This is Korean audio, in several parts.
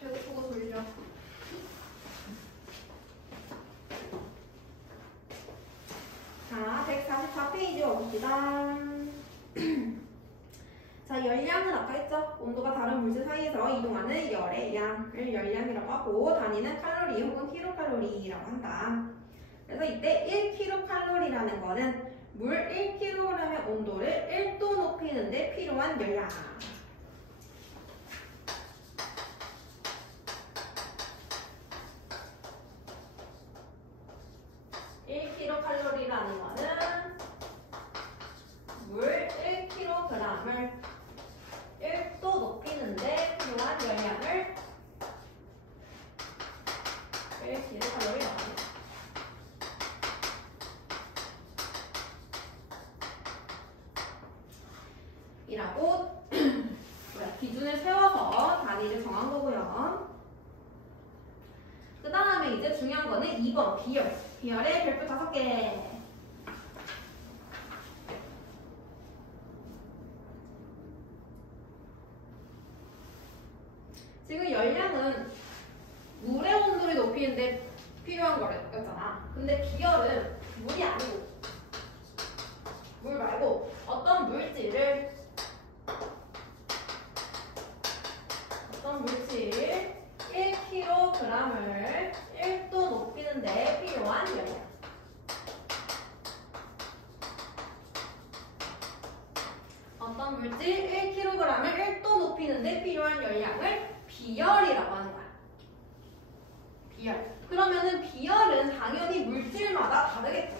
배고프고 졸려. 자, 144페이지 와봅시다. 자, 열량은 아까 했죠? 온도가 다른 물질 사이에서 이동하는 열의 양을 열량이라고 하고 단위는 칼로리 혹은 킬로칼로리라고 한다. 그래서 이때 1kcal라는 거는 물 1kg의 온도를 1도 높이는 데 필요한 열량. 1kcal라는 거는 물 1kg을 1도 높이는 데 필요한 열량을 1kcal라고 합니다. 이라고 기준을 세워서 단위를 정한 거고요. 그 다음에 이제 중요한 거는 2번 비열. 비열의 별표 5개. 지금 열량은 물의 온도를 높이는데 필요한 거였잖아. 근데 비열은 물이 아니고 물 말고 어떤 물질 1kg을 1도 높이는 데 필요한 열량. 어떤 물질 1kg을 1도 높이는 데 필요한 열량을 비열이라고 하는 거야. 비열. 그러면은 비열은 당연히 물질마다 다르겠죠.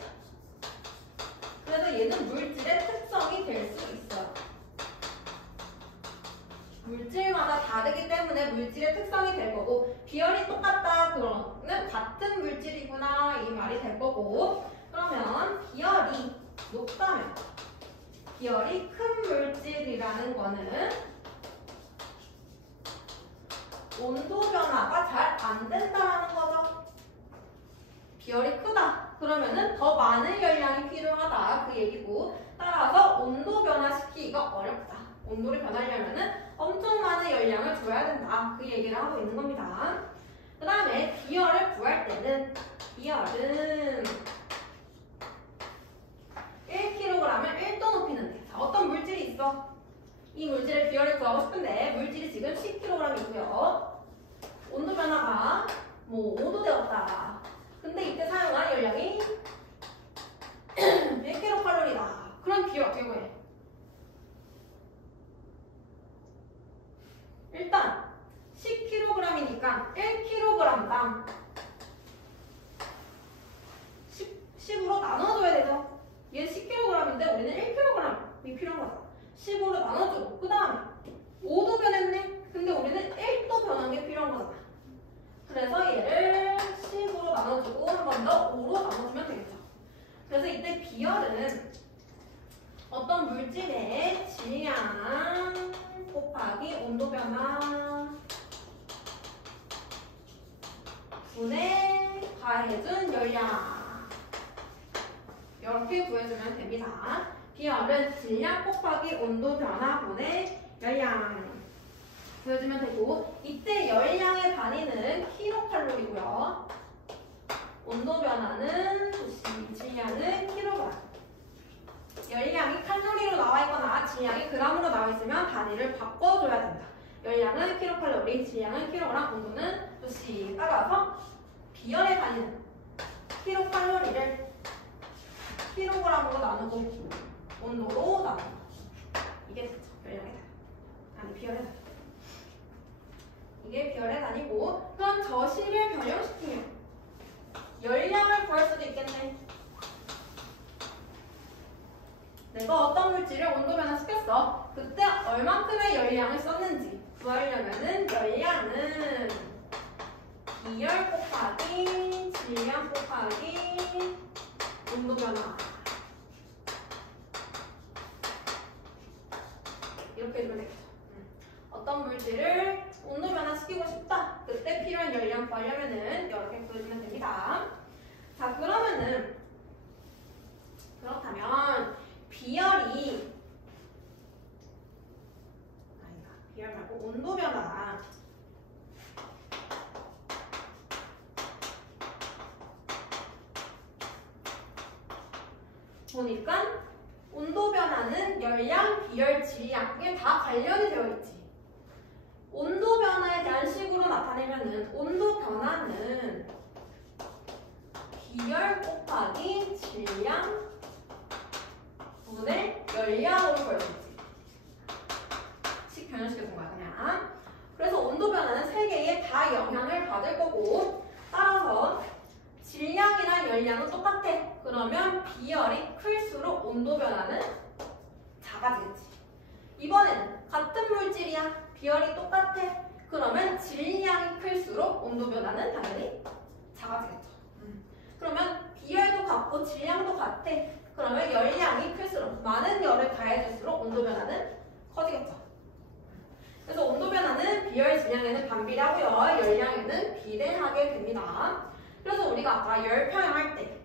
그래서 얘는 물질의 특성이 될 수 있어요. 물질마다 다르기 때문에 물질의 특성이 될 거고 비열이 똑같다 그러면 같은 물질이구나 이 말이 될 거고 그러면 비열이 높다면 비열이 큰 물질이라는 거는 온도 변화가 잘 안 된다는 거죠. 비열이 크다 그러면은 더 많은 열량이 필요하다 그 얘기고 따라서 온도 변화시키기가 어렵다. 온도를 변하려면은 엄청 많은 열량을 줘야 된다. 그 얘기를 하고 있는 겁니다. 그 다음에 비열을 구할 때는 비열은 1kg을 1도 높이는데 자, 어떤 물질이 있어? 이 물질의 비열을 구하고 싶은데 물질이 지금 10kg이고요. 온도 변화가 뭐 5도 되었다. 근데 이때 사용한 열량이 1kcal다. 그럼 비열 어떻게 구해? 일단 10kg이니까 1kg당 10으로 나눠줘야 되죠. 얘는 10kg인데 우리는 1kg이 필요한 거죠. 10으로 나눠주고 그 다음에 5도 변했네. 근데 우리는 1도 변한 게 필요한 거잖아. 그래서 얘를 10으로 나눠주고 한 번 더 5로 나눠주면 되겠죠. 그래서 이때 비열은 어떤 물질의 질량 곱하기 온도 변화 분의 가해준 열량 이렇게 구해주면 됩니다. 비열은 질량 곱하기 온도 변화 분의 열량 구해주면 되고 이때 열량의 단위는 킬로칼로리고요. 온도 변화는 질량은 킬로그램. 열량이 칼로리로 나와 있거나 질량이 그램으로 나와 있으면 단위를 바꿔줘야 된다. 열량은 킬로칼로리, 질량은 킬로그램, 온도는 도시. 따라서 비열의 단위는 킬로칼로리를 킬로그램으로 나누고 온도로 나눈다. 이게 되죠. 열량의 단위. 아니 비열의 단위. 이게 비열의 단위고 그럼 저식을 변형시키면 열량을 구할 수도 있겠네. 내가 어떤 물질을 온도 변화시켰어. 그때 얼만큼의 열량을 썼는지 구하려면은 열량은 비열 곱하기 질량 곱하기 온도 변화 이렇게 해주면 되겠죠. 어떤 물질을 온도 변화시키고 싶다. 그때 필요한 열량 구하려면은 이렇게 구해주면 됩니다. 자 그러면은 그렇다면 비열이 비열 말고 온도 변화. 보니까 온도 변화는 열량, 비열, 질량 이게 다 관련이 되어 있지. 온도 변화에 대한 식으로 나타내면은 온도 변화는 비열 곱하기 질량 분의 열량으로 볼 수 있지. 식 변형시켜 준 거야 그냥. 그래서 온도 변화는 세 개에 다 영향을 받을 거고 따라서 질량이나 열량은 똑같아. 그러면 비열이 클수록 온도 변화는 작아지겠지. 이번에는 같은 물질이야. 비열이 똑같아. 그러면 질량이 클수록 온도 변화는 당연히 작아지겠죠. 그러면 비열도 같고 질량도 같아. 그러면 열량이 클수록 많은 열을 가해줄수록 온도 변화는 커지겠죠. 그래서 온도 변화는 비열, 질량에는 반비례하고요. 열량에는 비례하게 됩니다. 그래서 우리가 아까 열 평형할 때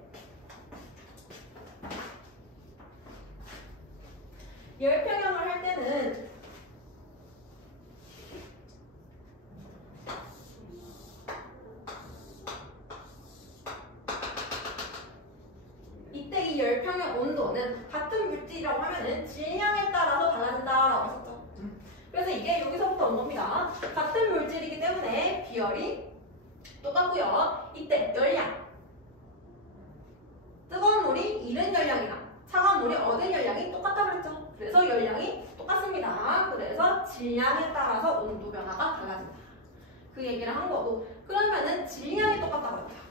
열 평형을 할 때는 이때 이 열 평형 온도는 같은 물질이라고 하면은 질량에 따라서 달라진다라고 했었죠. 그래서 이게 여기서부터 온 겁니다. 같은 물질이기 때문에 비열이 똑같고요. 이때 열량. 뜨거운 물이 잃은 열량이랑 차가운 물이 얻은 열량이 똑같다고 했죠. 그래서 열량이 똑같습니다. 그래서 질량에 따라서 온도 변화가 달라진다. 그 얘기를 한 거고 그러면은 질량이 똑같다고 했다.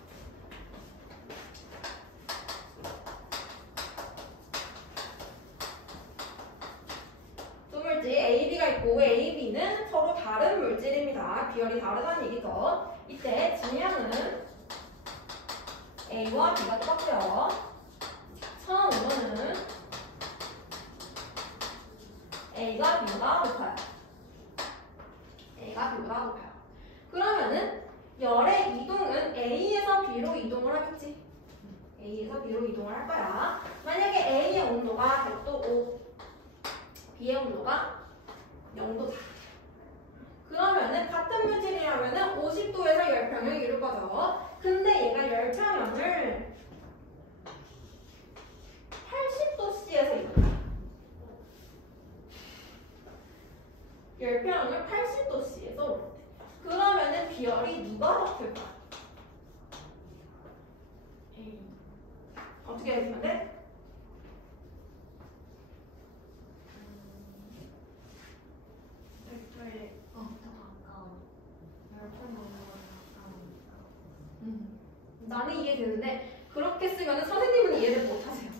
두 물질 A, B가 있고 A, B는 서로 다른 물질입니다. 비열이 다르다는 얘기죠. 이때 질량은 A와 B가 똑같고요. 처음 온도는 A가 B보다 높아요. A가 B보다 높아요. 그러면은 열의 이동은 A에서 B로 이동을 하겠지. A에서 B로 이동을 할 거야. 만약에 A의 온도가 100도 5, B의 온도가 0도다. 그러면은 같은 물질이라면은 50도에서 열평형을 이룰 거죠. 근데 얘가 열평형을 80도씨에서 이룬다. 열평형을 80도씨에서 오른대. 그러면은 비열이 누가 더 클까? 어떻게 해주면 돼? 나는 이해되는데 그렇게 쓰면 선생님은 이해를 못하세요.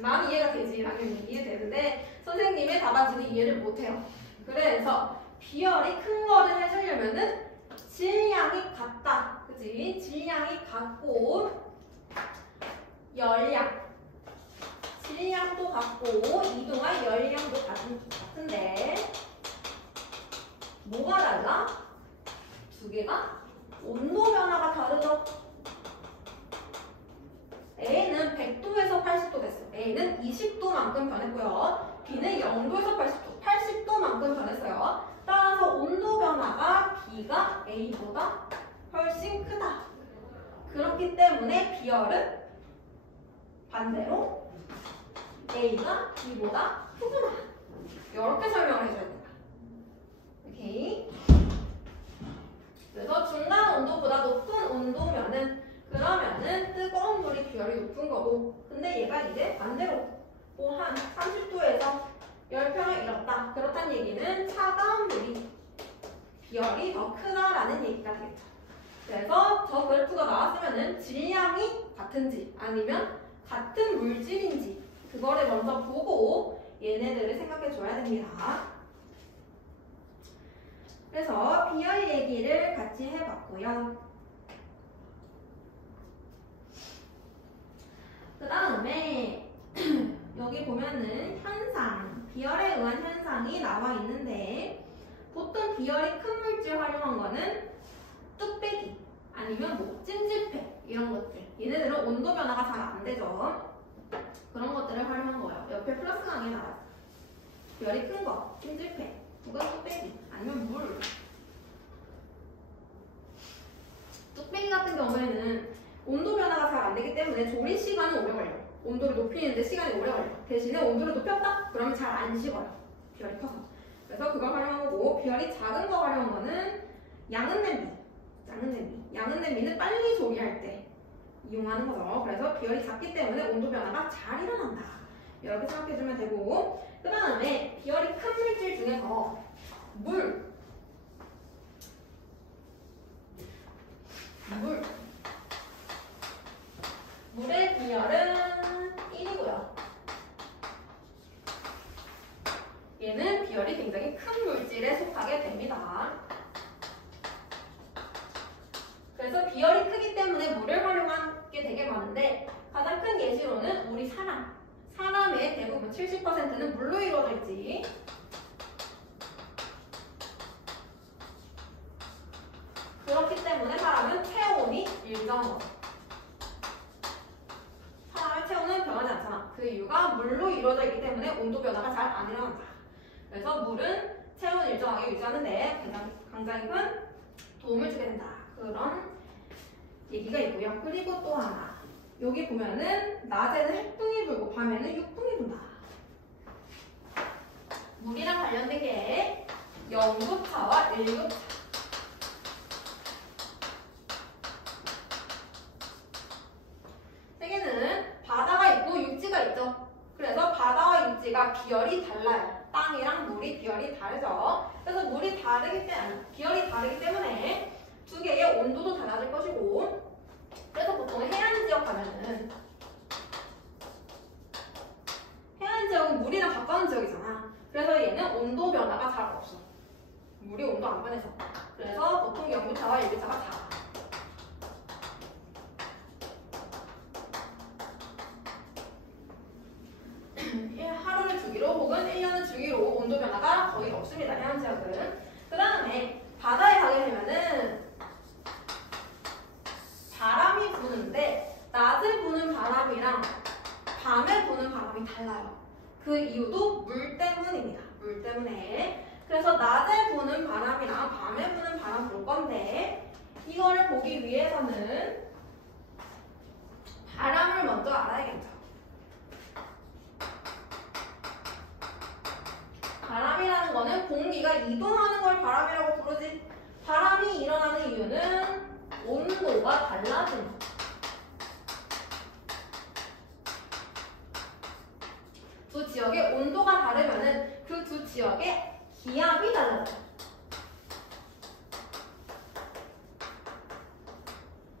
나는 이해가 되지. 당연히 이해되는데 선생님의 답안지는 이해를 못해요. 그래서 비열이 큰 거를 해주려면은 질량이 같다. 그치? 질량이 같고 열량 질량도 같고 이동할 열량도 같은데 뭐가 달라? 두 개가 온도 변화가 다르죠. A는 100도에서 80도 됐어요. A는 20도만큼 변했고요. B는 0도에서 80도, 80도만큼 변했어요. 따라서 온도 변화가 B가 A보다 훨씬 크다. 그렇기 때문에 비열은 반대로 A가 B보다 크구나. 이렇게 설명을 해줘야 된다. 오케이. 그래서 중간 온도보다 높은 온도면은 그러면은 뜨거운 물이 비열이 높은 거고 근데 얘가 이제 반대로 뭐 한 30도에서 열평을 잃었다. 그렇다는 얘기는 차가운 물이 비열이 더 크다라는 얘기가 되겠죠. 그래서 저 그래프가 나왔으면은 질량이 같은지 아니면 같은 물질인지 그거를 먼저 보고 얘네들을 생각해 줘야 됩니다. 그래서 비열 얘기를 같이 해봤고요. 그 다음에 여기 보면은 현상, 비열에 의한 현상이 나와 있는데 보통 비열이 큰 물질 활용한 거는 뚝배기 아니면 뭐 찜질팩 이런 것들 얘네들은 온도 변화가 잘 안 되죠. 그런 것들을 활용한 거예요. 옆에 플러스 강에 나와요. 비열이 큰 거, 찜질팩 이건 뚝배기 아니면 물. 뚝배기 같은 경우에는 온도 변화가 잘 안 되기 때문에 조리 시간은 오래 걸려. 온도를 높이는데 시간이 오래 걸려. 대신에 온도를 높였다? 그러면 잘 안 식어요. 비열이 커서. 그래서 그걸 활용한 거고, 비열이 작은 거 활용한 거는 양은 냄비, 작은 냄비. 양은 냄비는 빨리 조리할 때 이용하는 거죠. 그래서 비열이 작기 때문에 온도 변화가 잘 일어난다. 이렇게 생각해주면 되고, 그 다음에 비열이 큰 물질 중에서 물. 물의 비열은 1이고요. 얘는 비열이 굉장히 큰 물질에 속하게 됩니다. 그래서 비열이 크기 때문에 물을 활용한 게 되게 많은데 가장 큰 예시로는 우리 사람의 대부분 70%는 물로 이루어져 있지. 그렇기 때문에 사람은 체온이 일정한 거죠. 사람의 체온은 변하지 않잖아. 그 이유가 물로 이루어져 있기 때문에 온도 변화가 잘 안 일어난다. 그래서 물은 체온을 일정하게 유지하는데 굉장히 큰 도움을 주게 된다. 그런 얘기가 있고요. 그리고 또 하나. 여기 보면은 낮에는 핵풍이 불고 밤에는 육풍이 분다. 물이랑 관련된 게 0급차와 1급차. 세계는 바다가 있고 육지가 있죠. 그래서 바다와 육지가 비열이 달라요. 땅이랑 물이 비열이 다르죠. 그래서 비열이 다르기 때문에 두 개의 온도도 달라질 것이고, 그래서 보통 해안 지역 가면은 해안 지역은 물이랑 가까운 지역이잖아. 그래서 얘는 온도 변화가 잘 없어. 물이 온도 안 변해서. 그래서 보통 0급차와 1급차가 작아. 하루를 주기로 혹은 1년을 주기로 온도 변화가 거의 없습니다. 해안 지역은. 그 다음에 바다에 가게 되면은 바람이 부는데 낮에 부는 바람이랑 밤에 부는 바람이 달라요. 그 이유도 물 때문입니다. 물 때문에. 그래서 낮에 부는 바람이랑 밤에 부는 바람 볼 건데 이걸 보기 위해서는 바람을 먼저 알아야겠죠. 바람이라는 거는 공기가 이동하는 걸 바람이라고 부르지. 바람이 일어나는 이유는 온도가 달라지는 거. 두 지역의 온도가 다르면은 그 두 지역의 기압이 달라져요.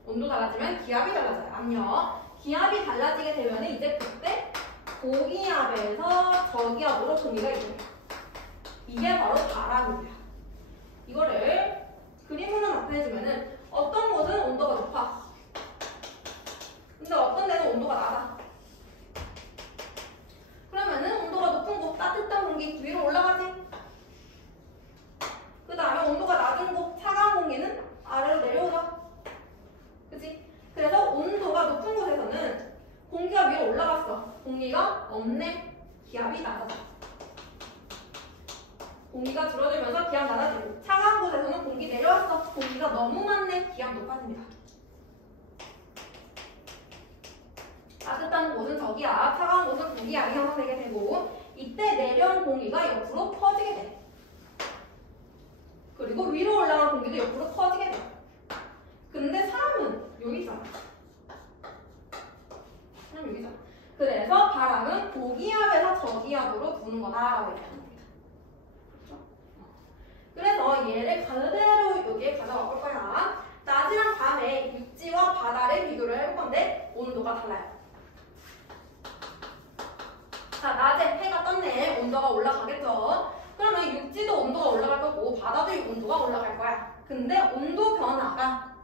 온도 달라지면 기압이 달라져요. 압력. 기압이 달라지게 되면 이제 그때 고기압에서 저기압으로 공기가 이동해요. 이게 바로 바람입니다. 이거를 그림으로 나타내주면은 어떤 곳은 온도가 높아. 근데 어떤 데는 온도가 낮아. 그러면은 온도가 높은 곳, 따뜻한 공기 위로 올라가지. 그 다음에 온도가 낮은 곳, 차가운 공기는 아래로 내려오죠. 그치? 그래서 온도가 높은 곳에서는 공기가 위로 올라갔어. 공기가 없네. 기압이 낮아져. 공기가 줄어들면서 기압 낮아지고, 차가운 곳에서는 공기 내려왔어. 공기가 너무 많네. 기압 높아집니다. 따뜻한 곳은 저기압, 차가운 곳은 고기압이 형성되게 되고, 이때 내려온 공기가 옆으로 퍼지게 돼. 그리고 위로 올라간 공기도 옆으로 퍼지게 돼. 근데 사람은 여기잖아. 사람 여기잖아. 그래서 바람은 고기압에서 저기압으로 부는 거다라고 얘기하는 겁니다. 그렇죠? 그래서 얘를 그대로 여기에 가져가 볼 거야. 낮이랑 밤에 육지와 바다를 비교를 해볼 건데 온도가 달라요. 자, 낮에 해가 떴네. 온도가 올라가겠죠. 그러면 육지도 온도가 올라갈 거고 바다도 온도가 올라갈 거야. 근데 온도 변화가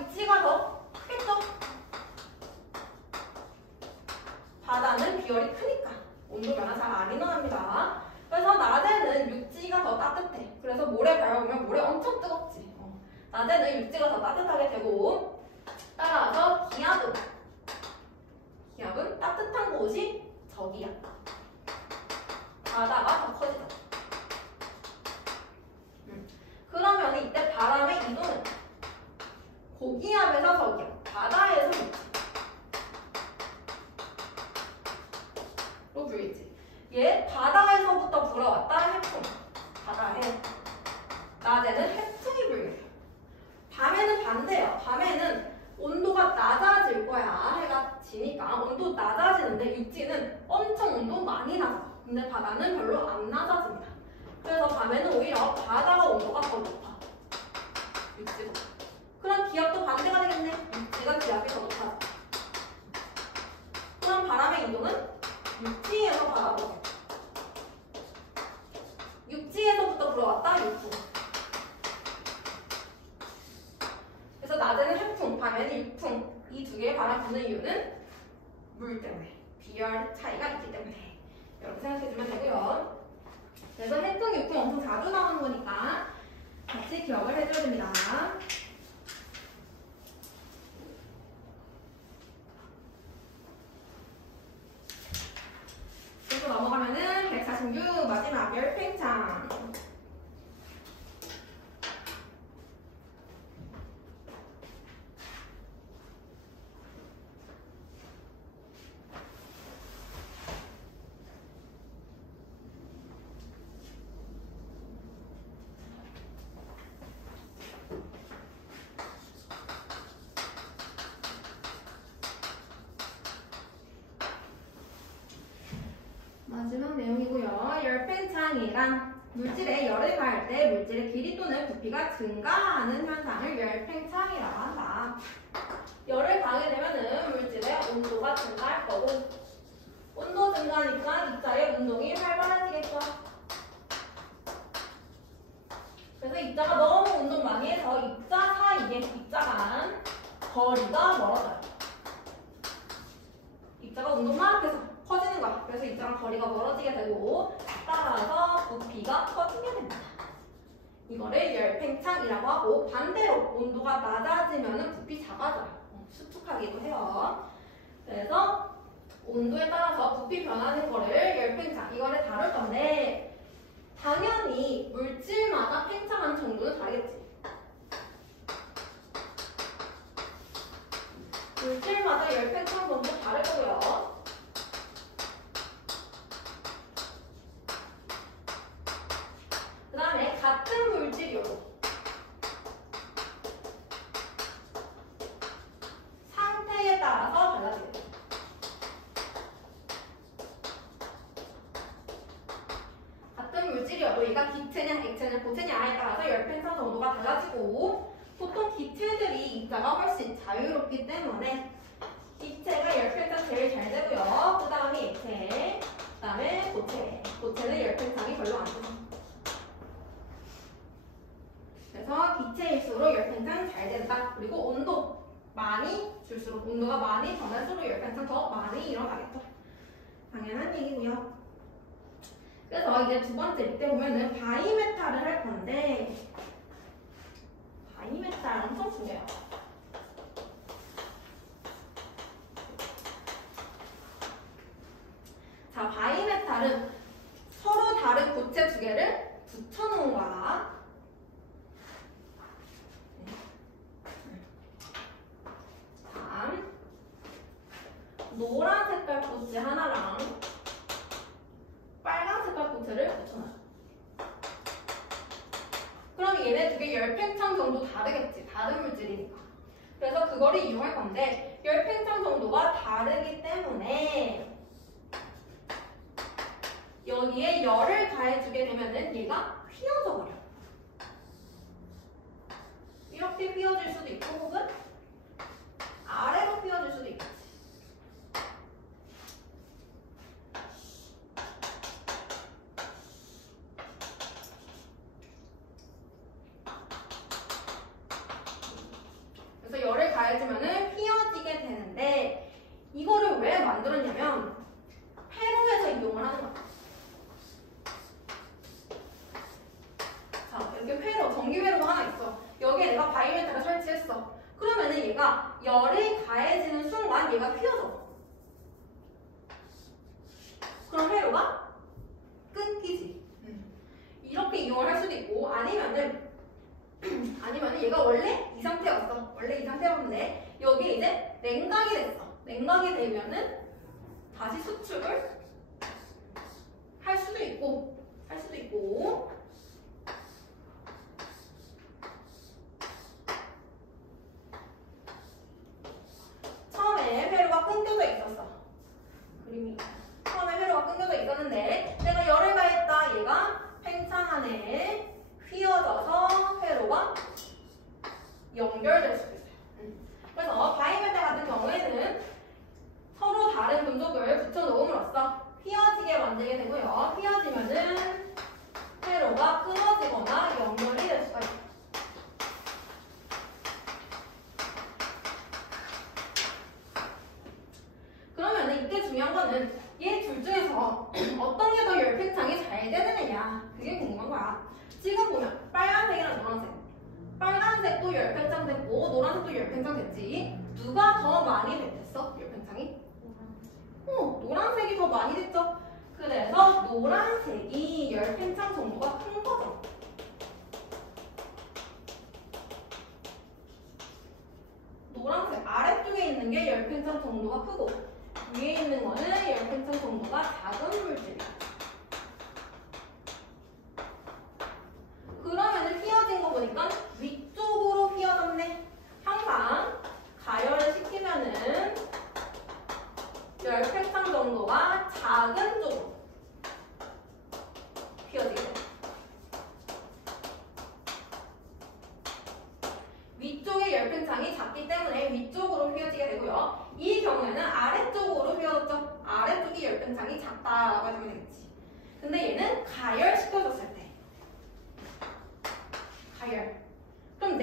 육지가 더 크겠죠. 바다는 비열이 크니까 온도 변화 잘 안 일어납니다. 그래서 낮에는 육지가 더 따뜻해. 그래서 모래 밟아보면 모래 엄청 뜨겁지. 낮에는 육지가 더 따뜻하게 되고, 따라서 기압은 따뜻한 곳이 저기야. 바다가 더 커지죠. 비해서 바다가 온도가 더 높아. 육지보다. 그럼 기압도 반대가 되겠네. 육지가 기압이 더 높아. 그럼 바람의 이동은 육지에서 바다로. 육지에서부터 불어왔다. 육풍. 그래서 낮에는 해풍, 밤에는 육풍. 이 두 개의 바람 부는 이유는 물 때문에. 비열 차이가 있기 때문에. 이렇게 생각해주면 되고요. 그래서 해풍, 육풍 엄청 자주 나오는 거니까 같이 기억을 해줘야 됩니다. 그래서 넘어가면은 146 마지막 열팽창. 마지막 내용이고요. 열팽창이란 물질에 열을 가할 때 물질의 길이 또는 부피가 증가하는 현상을 열팽창이라고 한다. 열을 가하게 되면은 물질의 온도가 증가할 거고, 온도 증가하니까 입자의 운동이 활발해지겠죠. 그래서 입자가 너무 운동 많이 해서 입자 사이에 입자 간 거리가 멀어져요. 입자가 운동 막 해서 커지는 거야. 그래서 입자랑 거리가 멀어지게 되고 따라서 부피가 커지게 됩니다. 이거를 열팽창이라고 하고, 반대로 온도가 낮아지면 부피 작아져요. 수축하기도 해요. 그래서 온도에 따라서 부피 변하는 거를 열팽창, 이거를 다룰 건데 당연히 물질마다 팽창하는 정도는 다르겠지. 물질마다 열팽창 정도 다를 거고요. 그 다음에 같은 물질이어도 상태에 따라서 달라집니다. 같은 물질이어도 얘가 기체냐, 액체냐, 고체냐에 따라서 열팽창 정도가 달라지고, 보통 기체들이 입자가 훨씬 자유롭기 때문에 기체가 열팽창 제일 잘 되고요. 그 다음에 액체, 그 다음에 고체. 고체는 열팽창이 별로 안 돼요. 그래서 기체일수록 열팽창 잘 된다. 그리고 온도 많이 줄수록, 온도가 많이 변할수록 열팽창 더 많이 일어나겠죠. 당연한 얘기고요. 그래서 이제 두 번째 밑에 보면은 바이메탈을 할 건데, 바이메탈 엄청 중요해요. 자, 바이메탈은 서로 다른 고체 두 개를 붙여놓은 거야. 다음, 노란 색깔 고체 하나랑 빨간 색깔 고체를 붙여놔요. 그럼 얘네 두 개 열팽창 정도 다르겠지. 다른 물질이니까. 그래서 그거를 이용할 건데, 열팽창 정도가 다르기 때문에 여기에 열을 가해주게 되면은 얘가 휘어져 버려. 이렇게 휘어질 수도 있고, 혹은 아래로 휘어질 수도 있겠지. 그래서 열을 가해주면은 휘어지게 되는데, 이거를 왜 만들었냐면 회로에서 이용을 하는 거야. 자, 이렇게 회로, 전기 회로가 하나 있어. 여기에 내가 바이메탈을 설치했어. 그러면은 얘가 열이 가해지는 순간 얘가 휘어져. 그럼 회로가 끊기지. 이렇게 이용을 할 수도 있고, 아니면은 얘가 원래 이 상태였어. 원래 이 상태였는데 여기에 이제 냉각이 됐어. 냉각이 되면은 다시 수축을 할 수도 있고, 처음에 회로가 끊겨져 있었어. 그림이 처음에 회로가 끊겨져 있었는데 내가 열을 가했다. 얘가 팽창 안에 열팽창 됐지. 누가 더 많이 됐어? 열팽창이? 노란색이 더 많이 됐죠. 그래서 노란색이 열팽창 정도가 큰 거죠. 노란색 아래쪽에 있는 게 열팽창 정도가 크고 위에 있는 거는 열팽창 정도가 작은 물질이야. 그러면은 휘어진 거 보니까 위쪽으로 휘어졌네. 항상 가열을 시키면은 열팽창 정도가 작은 쪽으로 휘어지게 돼. 위쪽의 열팽창이 작기 때문에 위쪽으로 휘어지게 되고요. 이 경우에는 아래쪽으로 휘어졌죠. 아래쪽이 열팽창이 작다라고 해주면 되겠지. 근데 얘는 가열시켜줬을 때 가열. 그럼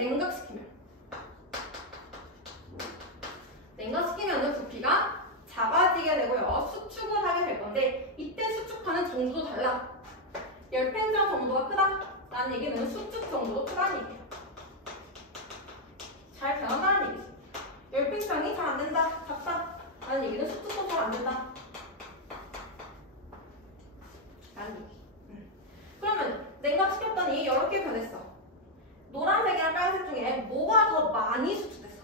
냉각시키면은 부피가 작아지게 되고요. 수축을 하게 될 건데 이때 수축하는 정도도 달라. 열팽창 정도가 크다라는 얘기는 수축 정도도 크다는 얘기예요. 잘 변한다는 얘기지. 열팽창이 잘 안 된다, 작다라는 얘기는 수축도 잘 안 된다 라는 얘기. 그러면 냉각시켰더니 이렇게 변했어. 노란색이랑 빨간색 중에 뭐가 더 많이 수축됐어?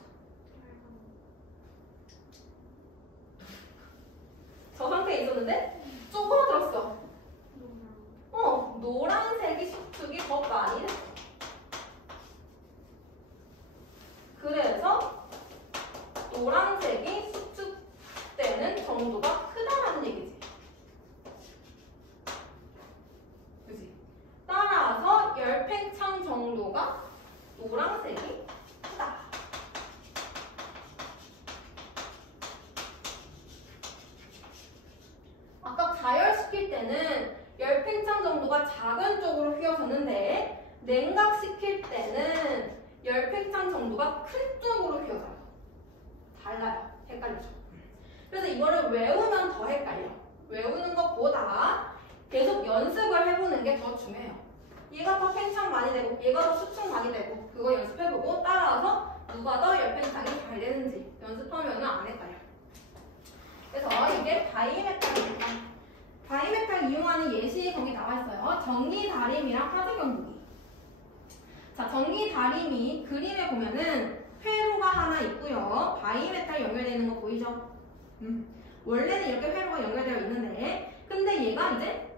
저 상태에 있었는데 쪼그라들었어. 노란색이 수축이 더 많이 됐어. 그래서 노란색이 수축되는 정도가 크다라는 얘기지. 그치? 따라서 열팽창 정도가 노란색이 크다. 아까 가열시킬 때는 열팽창 정도가 작은 쪽으로 휘어졌는데 냉각시킬 때는 열팽창 정도가 큰 쪽으로 휘어져요. 달라요. 헷갈리죠? 그래서 이거를 외우면 더 헷갈려. 외우는 것보다 계속 연습을 해보는 게 더 중요해요. 얘가 더 팽창 많이 되고 얘가 더 수축 많이 되고 그거 연습해보고 따라서 누가 더 열팽창이 잘 되는지 연습하면 안 헷갈려. 그래서 이게 바이메탈입니다. 바이메탈 이용하는 예시 거기 나와 있어요. 전기 다림이랑 화재 경보기. 자, 전기 다림이 그림에 보면은 회로가 하나 있고요. 바이메탈 연결되어 있는 거 보이죠? 원래는 이렇게 회로가 연결되어 있는데 근데 얘가 이제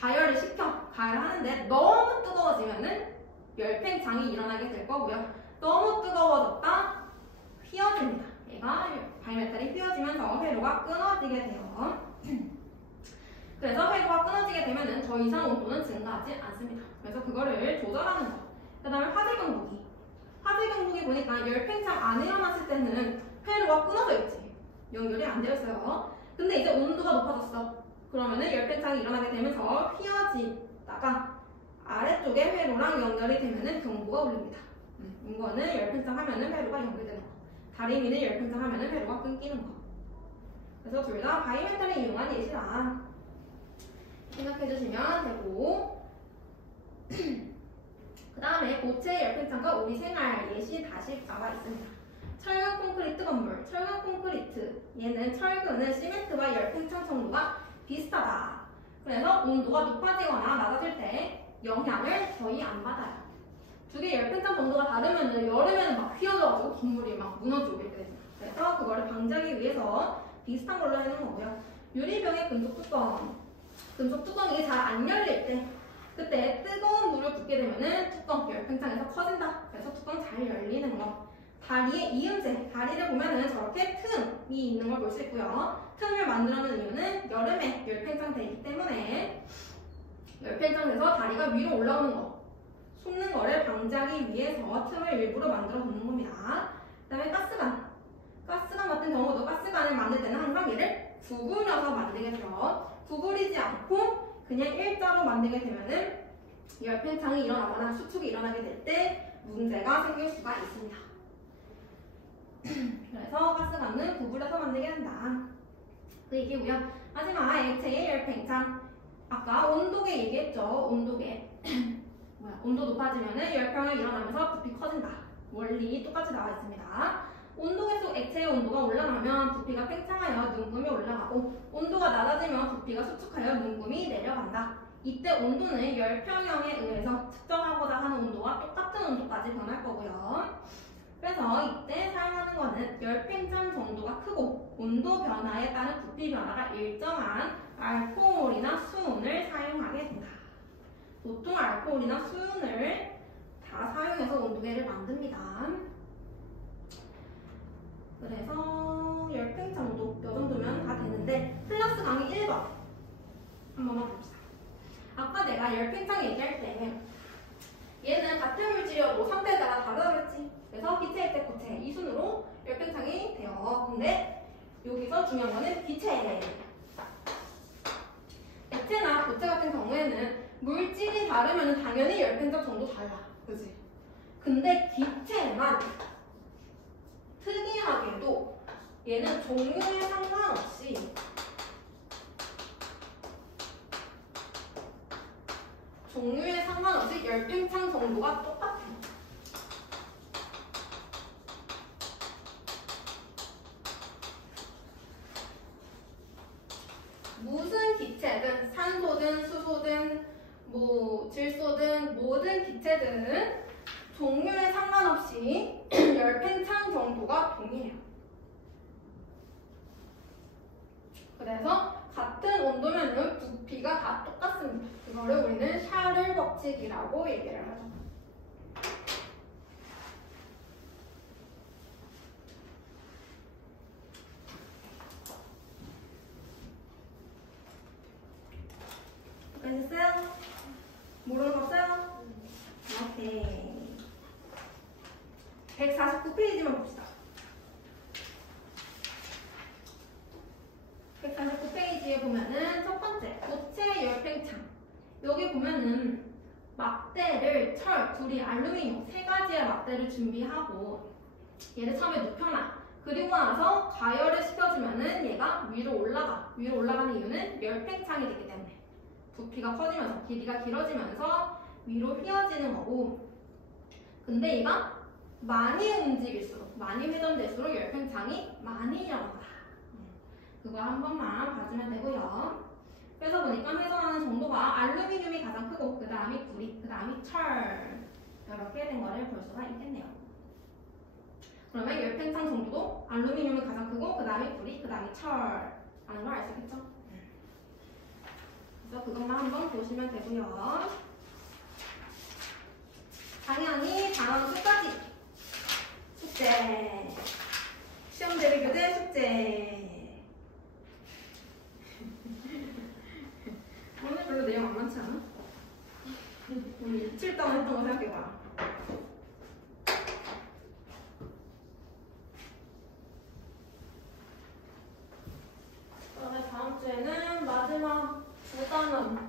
가열을 시켜. 가열하는데 너무 뜨거워지면은 열팽창이 일어나게 될 거고요. 너무 뜨거워졌다 휘어집니다. 얘가 바이메탈이 휘어지면서 회로가 끊어지게 돼요. 그래서 회로가 끊어지게 되면은 더 이상 온도는 증가하지 않습니다. 그래서 그거를 조절하는 거. 그 다음에 화재 경보기. 화재 경보기 보니까 열팽창 안 일어났을 때는 회로가 끊어져 있지. 연결이 안 되어 있어요. 근데 이제 온도가 높아졌어. 그러면은 열팽창이 일어나게 되면서 휘어지다가 아래쪽에 회로랑 연결이 되면은 경보가 울립니다. 이거는 열팽창 하면은 회로가 연결되는 거. 다리미는 열팽창 하면은 회로가 끊기는 거. 그래서 둘 다 바이메탈을 이용한 예시다 생각해 주시면 되고 그 다음에 고체 열팽창과 우리 생활 예시 다시 나와 있습니다. 철근 콘크리트 건물, 철근 콘크리트 얘는 철근은 시멘트와 열팽창 정도가 비슷하다. 그래서 온도가 높아지거나 낮아질 때 영향을 거의 안 받아요. 두 개 열팽창 정도가 다르면 여름에는 막 휘어져가지고 건물이 막 무너지고 이렇게 되죠. 그래서 그거를 방지하기 위해서 비슷한 걸로 해놓은 거고요. 유리병의 금속 뚜껑이 잘 안 열릴 때 그때 뜨거운 물을 붓게 되면은 뚜껑 열팽창에서 커진다. 그래서 뚜껑 잘 열리는 거. 다리의 이음새, 다리를 보면은 저렇게 틈이 있는 걸 볼 수 있고요. 틈을 만들어놓은 이유는 여름에 열팽창 되기 때문에 열팽창돼서 다리가 위로 올라오는 거, 솟는 거를 방지하기 위해서 틈을 일부러 만들어 놓는 겁니다. 그 다음에 가스관 같은 경우도 가스관을 만들 때는 항상 얘를 구부려서 만들게 돼요. 구부리지 않고 그냥 일자로 만들게 되면은 열팽창이 일어나거나 수축이 일어나게 될 때 문제가 생길 수가 있습니다. 그래서 가스관은 구부려서 만들게 된다. 그 얘기고요. 마지막 액체의 열팽창. 아까 온도계 얘기했죠. 온도계. 온도 높아지면은 열평이 일어나면서 부피 커진다. 원리 똑같이 나와 있습니다. 온도계 속 액체의 온도가 올라가면 부피가 팽창하여 눈금이 올라가고 온도가 낮아지면 부피가 수축하여 눈금이 내려간다. 이때 온도는 열평형에 의해서 측정하고자 하는 온도와 똑같은 온도까지 변할 거고요. 그래서 이때 사용하는 거는 열팽창 정도가 크고 온도 변화에 따른 부피 변화가 일정한 알코올이나 수은을 사용하게 된다. 보통 알코올이나 수은을 다 사용해서 온도계를 만듭니다. 그래서 열팽 정도 이 정도면 다 되는데 플러스 강의 1번 한 번만 봅시다. 아까 내가 열팽창 얘기할 때 얘는 같은 물질이어도 상태에 따라 다르다고 했지. 그래서 기체, 액체, 고체 이 순으로 열팽창이 돼요. 근데 여기서 중요한 거는 기체. 액체나 고체 같은 경우에는 물질이 다르면 당연히 열팽창 정도 달라. 그치? 근데 기체만 특이하게도 얘는 종류에 상관없이 열팽창 정도가 똑같아요. 무슨 기체든 산소든 수소든 질소든 모든 기체들은 종류에 상관없이 열팽창 정도가 동일해요. 그래서 같은 온도면은 부피가 다 똑같습니다. 이거를 우리는 샤를 법칙이라고 얘기를 하죠. 됐어요? 모르는 거 없어요? 오케이. 149페이지만 봅시다. 149페이지에 보면은 첫 번째, 고체 열팽창. 여기 보면은 막대를 철, 두리, 알루미늄 세 가지의 막대를 준비하고 얘를 처음에 눕혀놔. 그리고 나서 가열을 시켜주면은 얘가 위로 올라가. 위로 올라가는 이유는 열팽창이 되기 때문에. 부피가 커지면서 길이가 길어지면서 위로 휘어지는 거고. 근데 얘가 많이 움직일수록, 많이 회전될수록 열팽창이 많이 일어난다. 그거 한 번만 봐주면 되고요. 그래서 보니까 회전하는 정도가 알루미늄이 가장 크고 그 다음이 구리, 그 다음이 철 이렇게 된 거를 볼 수가 있겠네요. 그러면 열팽창 정도도 알루미늄이 가장 크고 그 다음이 구리, 그 다음이 철 라는 걸 알 수 있겠죠? 그래서 그것만 한번 보시면 되고요. 당연히 단원 끝까지 숙제 시험 대비 교재 숙제. 오늘 별로 내용 안 많지 않아? 우리 일주일 동안 했던 거 생각해봐. 그다음에 다음 주에는 마지막 2단원